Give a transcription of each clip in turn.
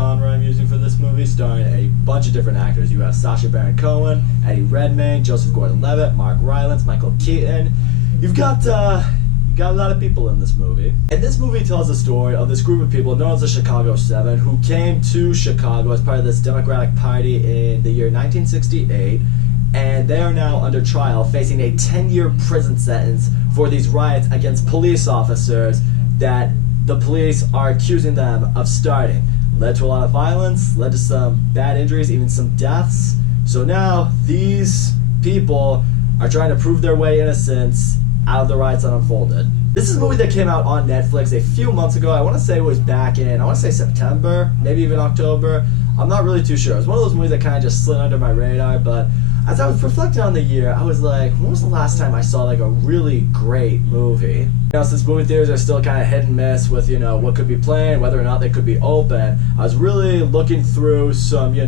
genre I'm using for this movie, starring a bunch of different actors. You have Sacha Baron Cohen, Eddie Redmayne, Joseph Gordon-Levitt, Mark Rylance, Michael Keaton. You've got a lot of people in this movie. And this movie tells the story of this group of people known as the Chicago 7 who came to Chicago as part of this Democratic Party in the year 1968, and they are now under trial facing a 10-year prison sentence for these riots against police officers that the police are accusing them of starting. Led to a lot of violence, led to some bad injuries, even some deaths. So now these people are trying to prove their way innocence out of the riots that unfolded. This is a movie that came out on Netflix a few months ago. I want to say it was back in, September, maybe even October. I'm not really too sure. It was one of those movies that kind of just slid under my radar, but as I was reflecting on the year, I was like, when was the last time I saw like a really great movie? Since movie theaters are still kind of hit and miss with, what could be playing, whether or not they could be open, I was really looking through some,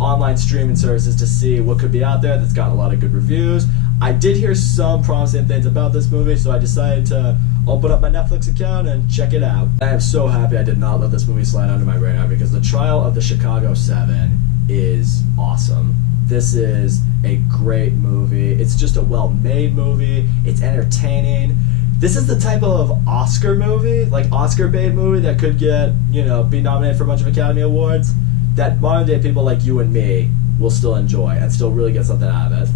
online streaming services to see what could be out there that's got a lot of good reviews. I did hear some promising things about this movie, so I decided to open up my Netflix account and check it out. I am so happy I did not let this movie slide under my radar, because The Trial of the Chicago 7 is awesome. This is a great movie. It's just a well-made movie. It's entertaining. This is the type of Oscar movie, like Oscar bait movie, that could get, be nominated for a bunch of Academy Awards, that modern day people like you and me will still enjoy and still really get something out of it.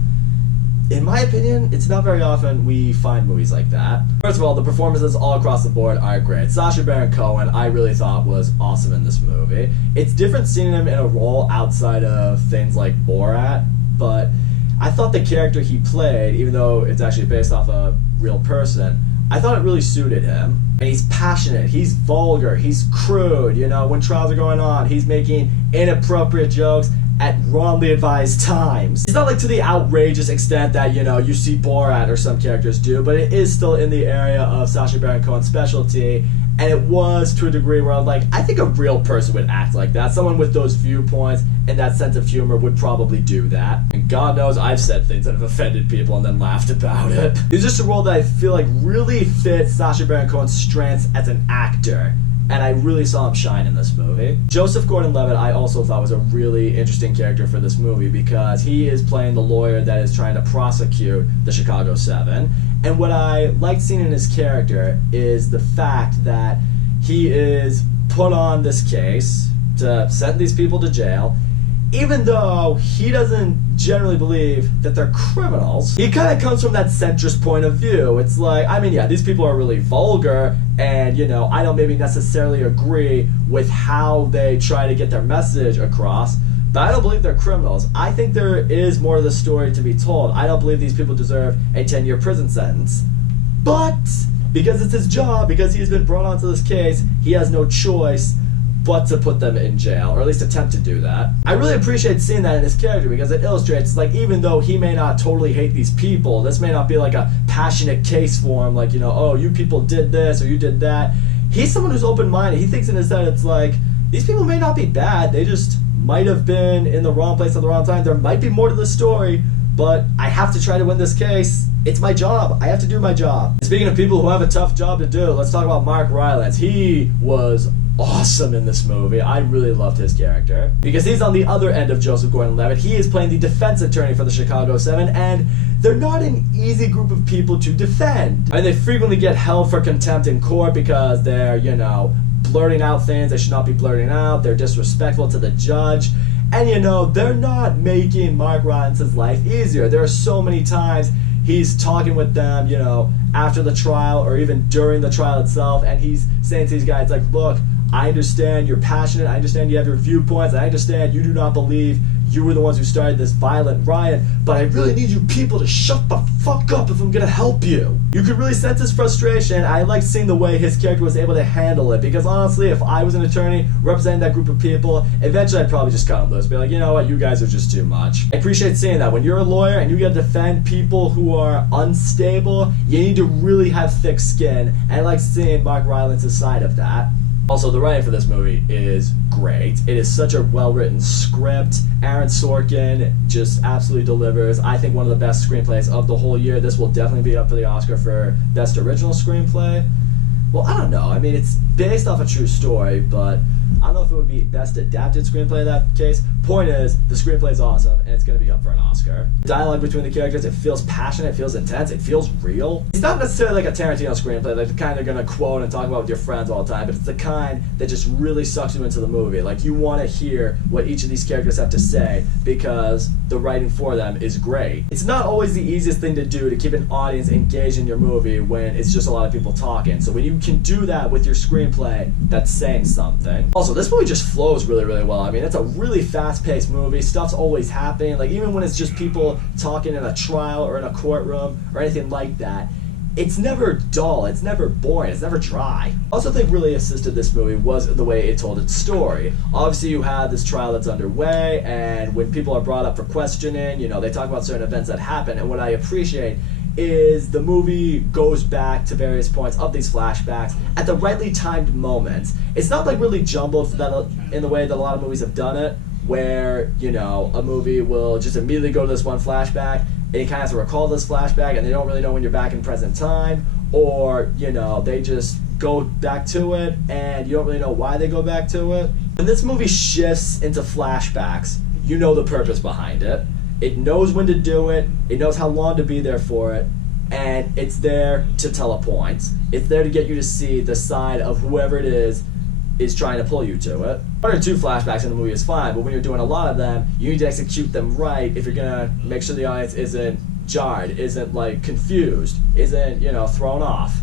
In my opinion, it's not very often we find movies like that. First of all, the performances all across the board are great. Sacha Baron Cohen, I really thought was awesome in this movie. It's different seeing him in a role outside of things like Borat, but I thought the character he played, even though it's actually based off a real person, I thought it really suited him. And he's passionate, he's vulgar, he's crude, when trials are going on, he's making inappropriate jokes at wrongly advised times. It's not like to the outrageous extent that, you see Borat or some characters do, but it is still in the area of Sacha Baron Cohen's specialty, and it was to a degree where I'm like, I think a real person would act like that. Someone with those viewpoints and that sense of humor would probably do that. And God knows I've said things that have offended people and then laughed about it. It's just a role that I feel like really fits Sacha Baron Cohen's strengths as an actor, and I really saw him shine in this movie. Joseph Gordon-Levitt I also thought was a really interesting character for this movie, because he is playing the lawyer that is trying to prosecute the Chicago 7. And what I liked seeing in his character is the fact that he is put on this case to send these people to jail, even though he doesn't generally believe that they're criminals. He kind of comes from that centrist point of view. It's like, these people are really vulgar, and, I don't maybe necessarily agree with how they try to get their message across, but I don't believe they're criminals. I think there is more of the story to be told. I don't believe these people deserve a 10-year prison sentence. But because it's his job, because he's been brought onto this case, he has no choice but to put them in jail, or at least attempt to do that. I really appreciate seeing that in his character, because it illustrates, like, even though he may not totally hate these people, this may not be like a passionate case for him, like, oh, you people did this or you did that. He's someone who's open-minded. He thinks in his head, it's like, these people may not be bad, they just might have been in the wrong place at the wrong time. There might be more to the story, but I have to try to win this case. It's my job. I have to do my job. Speaking of people who have a tough job to do, let's talk about Mark Rylance. He was awesome in this movie. I really loved his character, because he's on the other end of Joseph Gordon-Levitt. He is playing the defense attorney for the Chicago 7, and they're not an easy group of people to defend. They frequently get held for contempt in court because they're, blurting out things they should not be blurting out. They're disrespectful to the judge. And, they're not making Mark Rylance's life easier. There are so many times he's talking with them, after the trial or even during the trial itself, and he's saying to these guys, like, look, I understand you're passionate, I understand you have your viewpoints, I understand you do not believe you were the ones who started this violent riot, but I really need you people to shut the fuck up if I'm gonna help you. You could really sense his frustration. I like seeing the way his character was able to handle it, because honestly, if I was an attorney representing that group of people, eventually I'd probably just cut them loose, be like, you know what, you guys are just too much. I appreciate seeing that. When you're a lawyer and you gotta defend people who are unstable, you need to really have thick skin, and I like seeing Mark Rylance's side of that. Also, the writing for this movie is great. It is such a well-written script. Aaron Sorkin just absolutely delivers. I think one of the best screenplays of the whole year. This will definitely be up for the Oscar for Best Original Screenplay. Well, I don't know. It's based off a true story, but I don't know if it would be best adapted screenplay in that case. Point is, the screenplay is awesome, and it's going to be up for an Oscar. Dialogue between the characters, it feels passionate, it feels intense, it feels real. It's not necessarily like a Tarantino screenplay, like the kind you're going to quote and talk about with your friends all the time, but it's the kind that just really sucks you into the movie. Like, you want to hear what each of these characters have to say because the writing for them is great. It's not always the easiest thing to do to keep an audience engaged in your movie when it's just a lot of people talking. So when you can do that with your screenplay, that's saying something. Also, this movie just flows really, really well. I mean, it's a really fast-paced movie. Stuff's always happening. Like, even when it's just people talking in a trial or in a courtroom or anything like that, it's never dull, it's never boring, it's never dry. I also think really assisted this movie was the way it told its story. Obviously you have this trial that's underway, and when people are brought up for questioning, you know, they talk about certain events that happen, and what I appreciate is the movie goes back to various points of these flashbacks at the rightly timed moments. It's not like really jumbled in the way that a lot of movies have done it, where, you know, a movie will just immediately go to this one flashback, and you kind of have to recall this flashback, and they don't really know when you're back in present time, or, you know, they just go back to it, and you don't really know why they go back to it. When this movie shifts into flashbacks, you know the purpose behind it. It knows when to do it, it knows how long to be there for it, and it's there to tell a point. It's there to get you to see the side of whoever it is trying to pull you to it. 1 or 2 flashbacks in the movie is fine, but when you're doing a lot of them, you need to execute them right if you're gonna make sure the audience isn't jarred, isn't like confused, isn't, you know, thrown off.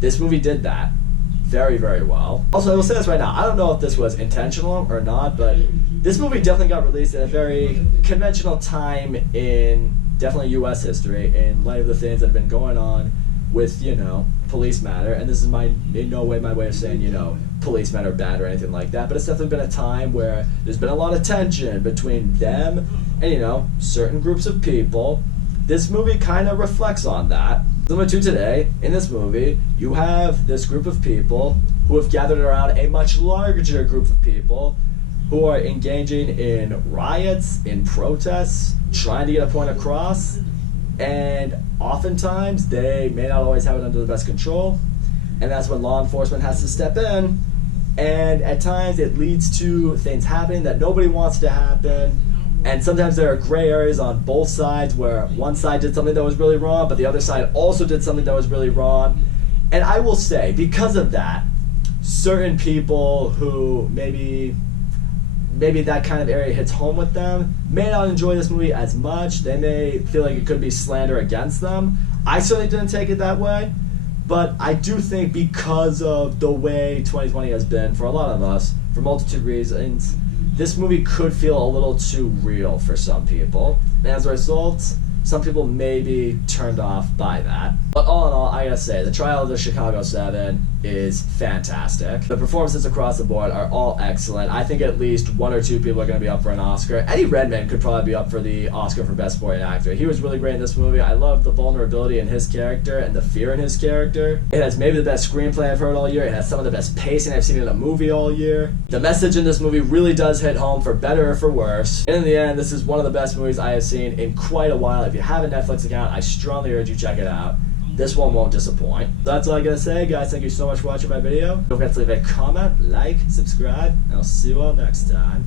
This movie did that very, very well. Also, I will say this right now, I don't know if this was intentional or not, but this movie definitely got released at a very conventional time in definitely US history, in light of the things that have been going on with, you know, police matter, and this is in no way my way of saying, you know, police matter bad or anything like that, but it's definitely been a time where there's been a lot of tension between them and, you know, certain groups of people. This movie kind of reflects on that. Similar to today, in this movie, you have this group of people who have gathered around a much larger group of people who are engaging in riots, in protests, trying to get a point across, and oftentimes they may not always have it under the best control, and that's when law enforcement has to step in, and at times it leads to things happening that nobody wants to happen, and sometimes there are gray areas on both sides where one side did something that was really wrong, but the other side also did something that was really wrong. And I will say, because of that, certain people who maybe that kind of area hits home with them may not enjoy this movie as much. They may feel like it could be slander against them. I certainly didn't take it that way, but I do think because of the way 2020 has been for a lot of us, for multitude of reasons, this movie could feel a little too real for some people. And as a result, some people may be turned off by that. But all in all, I gotta say, the Trial of the Chicago 7 is fantastic. The performances across the board are all excellent. I think at least 1 or 2 people are gonna be up for an Oscar. Eddie Redmayne could probably be up for the Oscar for Best Supporting Actor. He was really great in this movie. I love the vulnerability in his character and the fear in his character. It has maybe the best screenplay I've heard all year. It has some of the best pacing I've seen in a movie all year. The message in this movie really does hit home, for better or for worse. And in the end, this is one of the best movies I have seen in quite a while. If you have a Netflix account, I strongly urge you check it out. This one won't disappoint. That's all I gotta say, guys. Thank you so much for watching my video. Don't forget to leave a comment, like, subscribe, and I'll see you all next time.